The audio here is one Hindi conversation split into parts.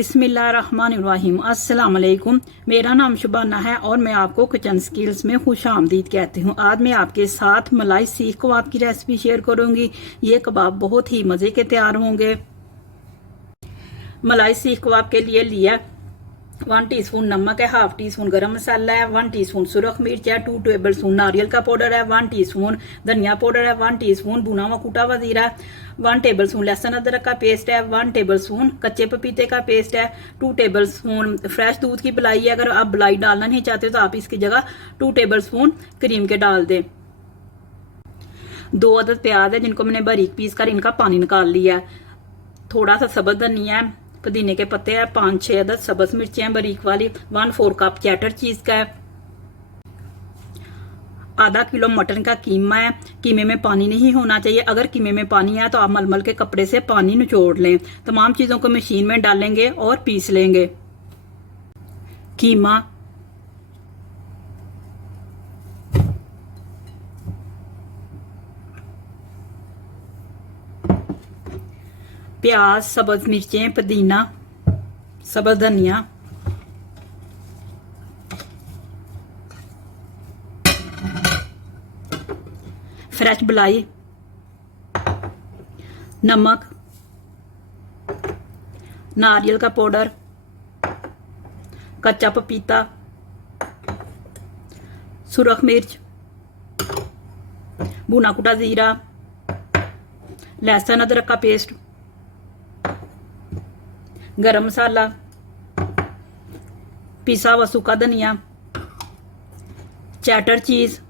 बिस्मिल्लाहिर्रहमानिर्रहीम। अस्सलाम वालेकुम। मेरा नाम शुबाना है और मैं आपको किचन स्किल्स में खुश आमदीद कहती हूँ। आज मैं आपके साथ मलाई सीख कबाब की रेसिपी शेयर करूंगी। ये कबाब बहुत ही मज़े के तैयार होंगे। मलाई सीख कबाब के लिए लिया 1 टीस्पून नमक है, हाफ टी स्पून गरम मसाला है, 1 टीस्पून सुरख मिर्च है, 2 टेबल स्पून नारियल का पाउडर है, 1 टीस्पून धनिया पाउडर है, 1 टीस्पून भुना हुआ कूटा हुआ जीरा है, 1 टेबल स्पून लहसुन अदरक का पेस्ट है, 1 टेबल स्पून कच्चे पपीते का पेस्ट है, 2 टेबल स्पून फ्रेश दूध की मलाई है। अगर आप मलाई डालना नहीं चाहते तो आप इसकी जगह 2 टेबल स्पून क्रीम के डाल दें। 2 अदद प्याज है जिनको मैंने बारीक पीस कर इनका पानी निकाल लिया है। थोड़ा सा सब्ज धनिया है, पुदीने के पत्ते हैं, 5-6 अदद सब्ज मिर्चें हैं बारीक वाली, 1/4 कप चैटर चीज का है, आधा किलो मटन का कीमा है। कीमे में पानी नहीं होना चाहिए। अगर कीमे में पानी है तो आप मलमल के कपड़े से पानी निचोड़ लें। तमाम चीजों को मशीन में डालेंगे और पीस लेंगे। कीमा, प्याज, सब्ज मिर्चें, पुदीना, सब्ज धनिया, फ्रेश मलाई, नमक, नारियल का पाउडर, कच्चा पपीता, सुरख मिर्च, भुना कुटा जीरा, लहसुन अदरक का पेस्ट, गरम मसाला, पिसा हुआ सूखा धनिया, चैटर चीज,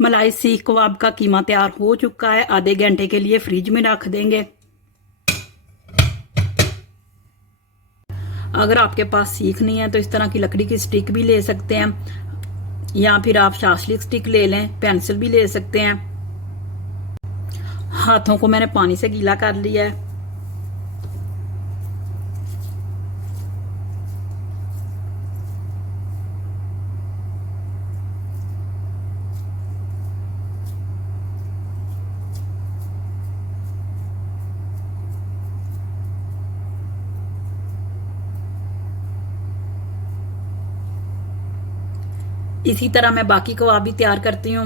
मलाई सीख कबाब का कीमा तैयार हो चुका है। आधे घंटे के लिए फ्रिज में रख देंगे। अगर आपके पास सीख नहीं है तो इस तरह की लकड़ी की स्टिक भी ले सकते हैं, या फिर आप शास्लिक स्टिक ले लें, पेंसिल भी ले सकते हैं। हाथों को मैंने पानी से गीला कर लिया है। इसी तरह मैं बाकी कबाब भी तैयार करती हूँ।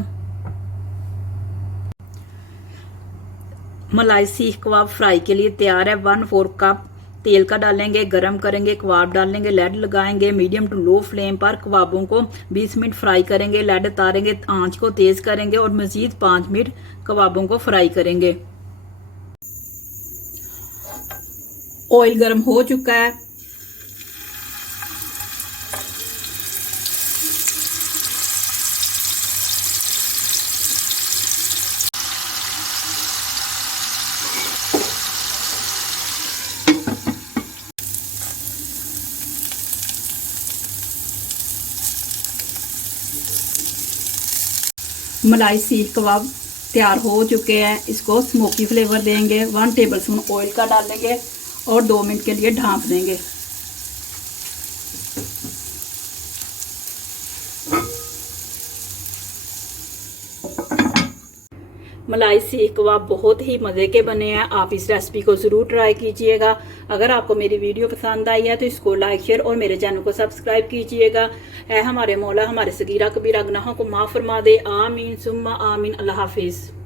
मलाई सीख कबाब फ्राई के लिए तैयार है। 1/4 कप तेल का डालेंगे, गरम करेंगे, कबाब डालेंगे, लेड लगाएंगे, मीडियम टू लो फ्लेम पर कबाबों को 20 मिनट फ्राई करेंगे। लेड उतारेंगे, आंच को तेज करेंगे और मजीद 5 मिनट कबाबों को फ्राई करेंगे। ऑयल गर्म हो चुका है। मलाई सीख कबाब तैयार हो चुके हैं। इसको स्मोकी फ्लेवर देंगे। 1 टेबल स्पून ऑयल का डालेंगे और 2 मिनट के लिए ढांप देंगे। मलाई सीख कबाब बहुत ही मज़े के बने हैं। आप इस रेसिपी को ज़रूर ट्राई कीजिएगा। अगर आपको मेरी वीडियो पसंद आई है तो इसको लाइक, शेयर और मेरे चैनल को सब्सक्राइब कीजिएगा। हमारे मौला हमारे सगीरा कबीरा गुनाहों को माफ़ फरमा दे। आमीन सुम्मा आमीन। अल्लाह हाफिज़।